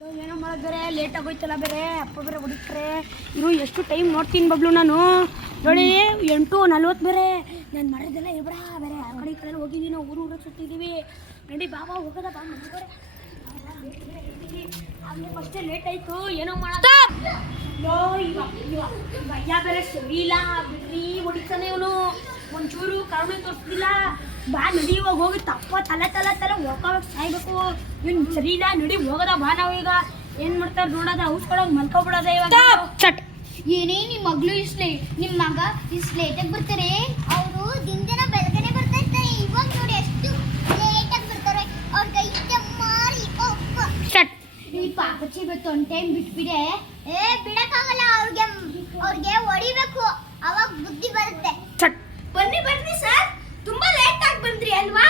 ಏನೋ ಮಾಡೋದು ಬೇರೆ ಲೇಟ್ ಆಗೋಯ್ತಲ್ಲ ಬೇರೆ ಅಪ್ಪ ಬೇರೆ ಹೊಡಿತಾರೆ ಇರು ಎಷ್ಟು ಟೈಮ್ ನೋಡ್ತೀನಿ ಬಬ್ಲು ನಾನು ನೋಡಿ 8:40 ಬೇರೆ ನಾನು ಮಾಡೋದೆಲ್ಲ ಇರ್ಬೇಡ ಬೇರೆ ಆ ಕಡೆ ಈ ಕಡೆ ಹೋಗಿದ್ದೀವಿ ನಾವು ಊರು ಸುತ್ತಿದ್ದೀವಿ ನಡಿ ಬಾಬಾ ಹೋಗೋದ ಬಾ ಮನೆgore ಆಗಲೇ ಫಸ್ಟೇ ಲೇಟ್ ಆಯಿತು ಏನೋ ಮಾಡೋದು ಭಯ್ಯ ಬೇರೆ ಸರಿ ಇಲ್ಲ ಬಿಡ್ರಿ ಹೊಡಿತಾನೆ ಇವನು ಒಂಚೂರು ಕರುಣೆ ತೋರಿಸ್ತಿಲ್ಲ ಬಾ ನಡಿ ಇವಾಗ ಹೋಗಿ ತಪ್ಪ ತಲೆ ಹೋಗೋವಾಗ ಸಾಯ್ಬೇಕು ಇವ್ನು ಸರಿ ಇಲ್ಲ ನಡಿ ಹೋಗೋದ ಬಾ ನಾವು ಈಗ ಏನು ಮಾಡ್ತಾರೆ ನೋಡೋದ ಔಸ್ಕೊಳಗೆ ಮಲ್ಕೊಬಿಡೋದ ಇವಾಗ ಚಟ್ ಏನೇ ನಿಮ್ಮ ಮಗಳು ನಿಮ್ಮ ಮಗ ಇಷ್ಟು ಲೇಟಾಗಿ ಬರ್ತಾರೆ ಅವರು ದಿನ ಬೆಳಗ್ಗೆನೆ ಬರ್ತಾ ಇರ್ತಾರೆ ಇವಾಗ ನೋಡಿ ಎಷ್ಟು ಲೇಟಾಗಿ ಬರ್ತಾರೆ ಅವ್ರ ಕೈ ಮಾರಿ ಚಟ್ ಈ ಪಾಪಚ್ಚಿ ಇವತ್ತು ಒಂದು ಟೈಮ್ ಬಿಟ್ಬಿಡೆ ಬಿಡಕ್ಕಾಗಲ್ಲ ಅವ್ರಿಗೆ ಹೊಡಿಬೇಕು ಅವಾಗ ಬುದ್ಧಿ ಬರುತ್ತೆ ಚಟ್ ಬನ್ನಿ ಸರ್ ತುಂಬಾ ಲೇಟ್ ಆಗಿ ಬಂದ್ರಿ ಅಲ್ವಾ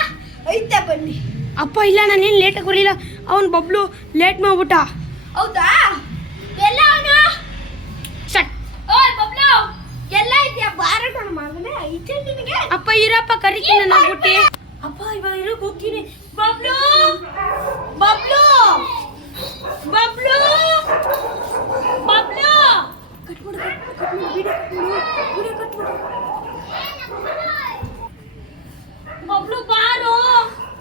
ಐತೆ ಬನ್ನಿ ಅಪ್ಪ ಇಲ್ಲ ನಾನೇನು ಲೇಟಾಗಿ ಬರಲಿಲ್ಲ ಅವ್ನು ಬಬ್ಲು ಲೇಟ್ ಮಾಡ್ಬಿಟ್ಟ ಹೌದಾ ಎಲ್ಲ ಅವನು ಚಟ್ ಓಯ್ ಬಬ್ಲು ಎಲ್ಲ ಇದೆಯಾ ಬಾರಣ ಮಗನೇ ಐತೆ ನಿನಗೆ ಅಪ್ಪ ಇರಪ್ಪ ಕರಿತೀನಿ ನಾನು ಬಿಟ್ಟು ಅಪ್ಪ ಇವಾಗ ಇರೋಕೆ ಹೋಗ್ತೀನಿ ಬಬ್ಲು ಬಬ್ಲು ಬಬ್ಲು ಬಬ್ಲು ಕಟ್ಬಿಡು ವಿಡಿಯೋ ಕಟ್ಬಿಡು ಬಬ್ಲು ಬಾರು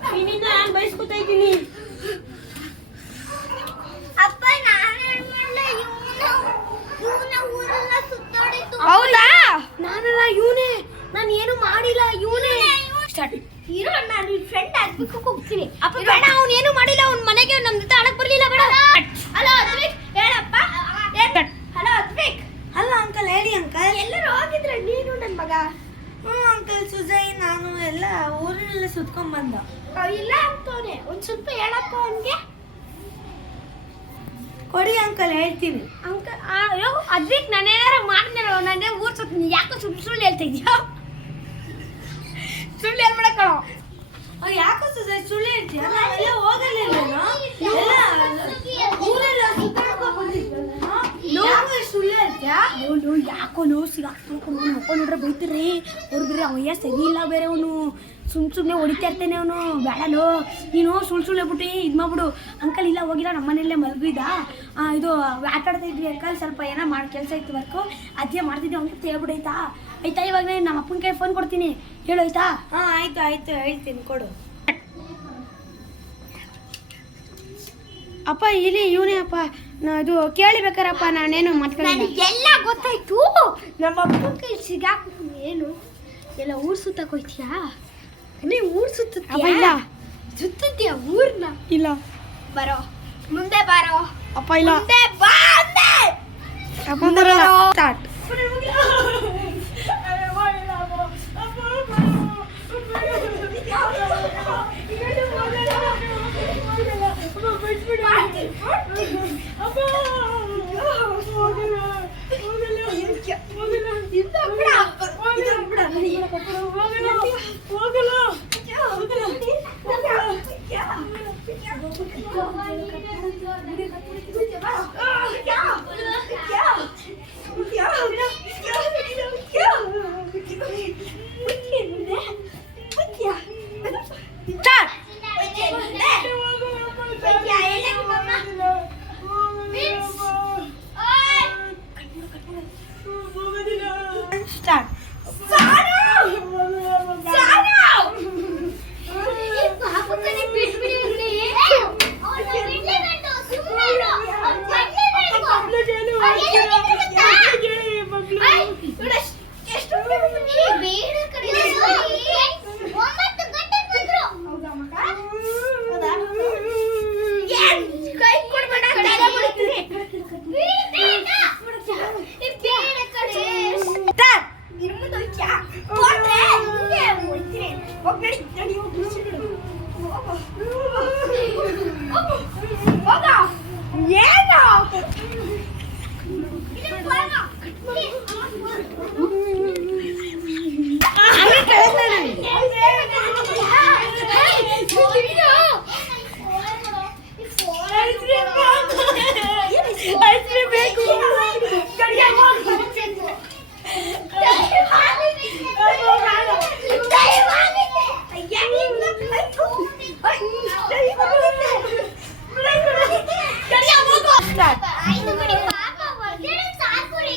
ನಿನ್ನಿಂದ ನಾನು ಬಯಸ್ಕೊತಾ ಇದ್ದೀನಿ ಅಪ್ಪ ನಾನು ಇವನ ಊರೆಲ್ಲ ಸುತ್ತಾಡಿತು ಹೌದಾ ನಾನಲ್ಲ ಇವನೇ ನಾನು ಏನು ಮಾಡಿಲ್ಲ ಇವನೇ ಸ್ಟಾರ್ಟ್ ಇರೋ ನಾನು ಫ್ರೆಂಡ್ ಆಗ್ಬೇಕು ಹೋಗ್ತೀನಿ ಅಪ್ಪ ಬೇಡ ಅವ್ನು ಏನು ಮಾಡಿಲ್ಲ ಅವ್ನ ಮನೆಗೆ ನಮ್ಮ ಜೊತೆ ಆಡಕ್ಕೆ ಬರಲಿಲ್ಲ ಬೇಡ ಹಲೋ ಅದ್ವಿಕ್ ಹೇಳಪ್ಪ ಹಲೋ ಅದ್ವಿಕ್ ಅಲ್ಲ ಅಂಕಲ್ ಹೇಳಿ ಅಂಕಲ್ ಎಲ್ಲರೂ ಹೋಗಿದ್ರ ನೀನು ನನ್ನ ಮಗ ಹ್ಞೂ ಅಂಕಲ್ ಸುಜಯ್ ನಾನು ಎಲ್ಲ ಊರನ್ನೆಲ್ಲ ಸುತ್ಕೊಂಡ್ ಬಂದ ಇಲ್ಲ ಅಂತವನೆ ಒಂದ್ ಸ್ವಲ್ಪ ಹೇಳಪ್ಪ ಅವನ್ಗೆ ಕೊಡಿ ಅಂಕಲ್ ಹೇಳ್ತೀನಿ ಅಂಕಲ್ ಅಯ್ಯೋ ಅದ್ವಿಕ್ ನಾನೇನಾರ ಮಾಡಿದ್ನೋ ನಾನೇ ಊರ್ ಸುತ್ತ ಯಾಕೋ ಸುಳ್ಳು ಹೇಳ್ತಾ ಇದೀಯಾ ಸುಳ್ಳು ಹೇಳ್ಬಿಡಕ್ಕೋ ಯಾಕೋ ಸುಜಯ್ ಸುಳ್ಳು ಹೇಳ್ತೀಯ ನಾವೆಲ್ಲ ಹೋಗಲಿಲ್ಲ ಊರೆಲ್ಲ ಸುತ್ತಾಡ್ಕೊಂಡ್ ಬಂದಿದ್ವಲ್ಲ ಯಾಕೋ ಸುಳ್ಳು ಹೇಳ್ತೀಯಾ ಯಾಕೋ ಸಿಗಾಕೊಂಡು ನೋಡ್ರೆ ಬೈತಿರ್ರಿ ಅವ್ರಿಗೆ ಅವಯ್ಯ ಸರಿ ಇಲ್ಲ ಬೇರೆ ಅವನು ಸುಮ್ಮನೆ ಹೊಡಿತಾ ಇರ್ತಾನೆ ಅವನು ಬೇಡಲು ನೀನು ಸುಳ್ಳು ಹೇಳ್ಬಿಟ್ಟು ಇದು ಮಾಡ್ಬಿಡು ಅಂಕಲ್ ಇಲ್ಲ ಹೋಗಿಲ್ಲ ನಮ್ಮ ಮನೆಯಲ್ಲೇ ಮಲಗಿದ್ದ ಇದು ಆಟ ಆಡ್ತಾ ಇದ್ವಿ ಅಂಕಲ್ ಸ್ವಲ್ಪ ಏನೋ ಮಾಡಿ ಕೆಲಸ ಇತ್ತು ವರ್ಕು ಅದೇ ಮಾಡ್ತಿದ್ದೆ ಅಂತ ಹೇಳ್ಬಿಡೈತಾ ಆಯ್ತಾ ಇವಾಗ ನಮ್ಮ ಅಪ್ಪನ ಕೈ ಫೋನ್ ಕೊಡ್ತೀನಿ ಹೇಳು ಆಯ್ತಾ ಹಾಂ ಆಯ್ತು ಹೇಳ್ತೀನಿ ಕೊಡು ಅಪ್ಪ ಇಲ್ಲಿ ಇವನೇ ಅಪ್ಪ ಇದು ಕೇಳಿಬೇಕಾರಪ್ಪ ನಾನೇನು ಮಾತಾಡಿ ಎಲ್ಲ ಗೊತ್ತಾಯ್ತು ನಮ್ಮ ಅಪ್ಪನ ಕೈ ಸಿಗಾಕ ಏನು ಎಲ್ಲ ಊರ್ ಸುತ್ತಕ್ಕೆ ಹೋಯ್ತೀಯಾ ನೀ ಊರ್ ಇಲ್ಲ ಸುತ್ತಿದ್ಯಾ ಊರ್ನ ಇಲ್ಲ ಬರೋ ಮುಂದೆ ಬಾರೋ ಅಪ್ಪ ಇಲ್ಲ ಮುಂದೆ ಬಾ ಅಂದೆ ಅಪ್ಪ ಬರಲ್ಲ ಸ್ಟಾರ್ಟ್ ಸ್ಟಾರ್ಟ್ ಸ್ಟಾರ್ಟ್. ಆಯ್ತು ಬಿಡಿ ಪಾಪ ಹೊರ್ಗಡೆ ಸಾಕು ರೀ.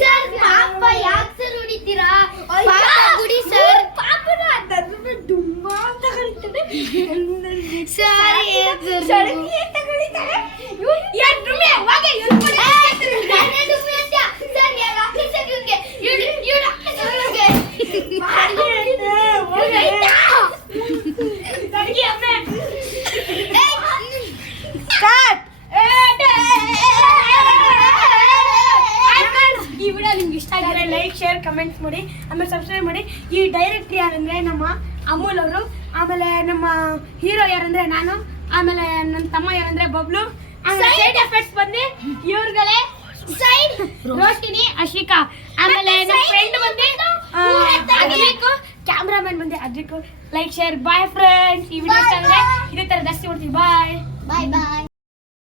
ಸರ್ ಪಾಪ ಯಾಕೆ ಸರ್ ಹೊಡಿತೀರಾ? ಪಾಪ ಬಿಡಿ ಸರ್. ಸರ್ ಈ ವಿಡಿಯೋ ನಿಮ್ಗೆ ಇಷ್ಟ ಆಗಿದ್ರೆ ಲೈಕ್ ಶೇರ್ ಕಮೆಂಟ್ಸ್ ಮಾಡಿ, ಆಮೇಲೆ ಸಬ್ಸ್ಕ್ರೈಬ್ ಮಾಡಿ. ಈ ಡೈರೆಕ್ಟರ್ ಯಾರಂದ್ರೆ ನಮ್ಮ ಅಮೂಲ್ ಅವರು, ಆಮೇಲೆ ನಮ್ಮ ಹೀರೋ ಯಾರಂದ್ರೆ ನಾನು, ಆಮೇಲೆ ನನ್ನ ತಮ್ಮ ಯಾರಂದ್ರೆ ಬಬ್ಲು, ಆಮೇಲೆ ಸೈಡ್ ಎಫೆಕ್ಟ್ಸ್ ಬಂದು ಇವ್ರುಗಳೇ ಸೈಡ್ ರೋಶಿನಿ ಅಶಿಕಾ, ಆಮೇಲೆ ನಮ್ಮ ಫ್ರೆಂಡ್ ಬಂದು ಅಜಿಕು, ಕ್ಯಾಮ್ರಾಮನ್ ಬಂದು ಅಜಿಕು. Like share bye friends. ಈ ವಿಡಿಯೋ ಇಷ್ಟ ಆಗಿದ್ರೆ ಇದೇ ತರ ಜಾಸ್ತಿ ಮಾಡ್ತೀವಿ. ಬಾಯ್ ಬಾಯ್ ಬಾಯ್.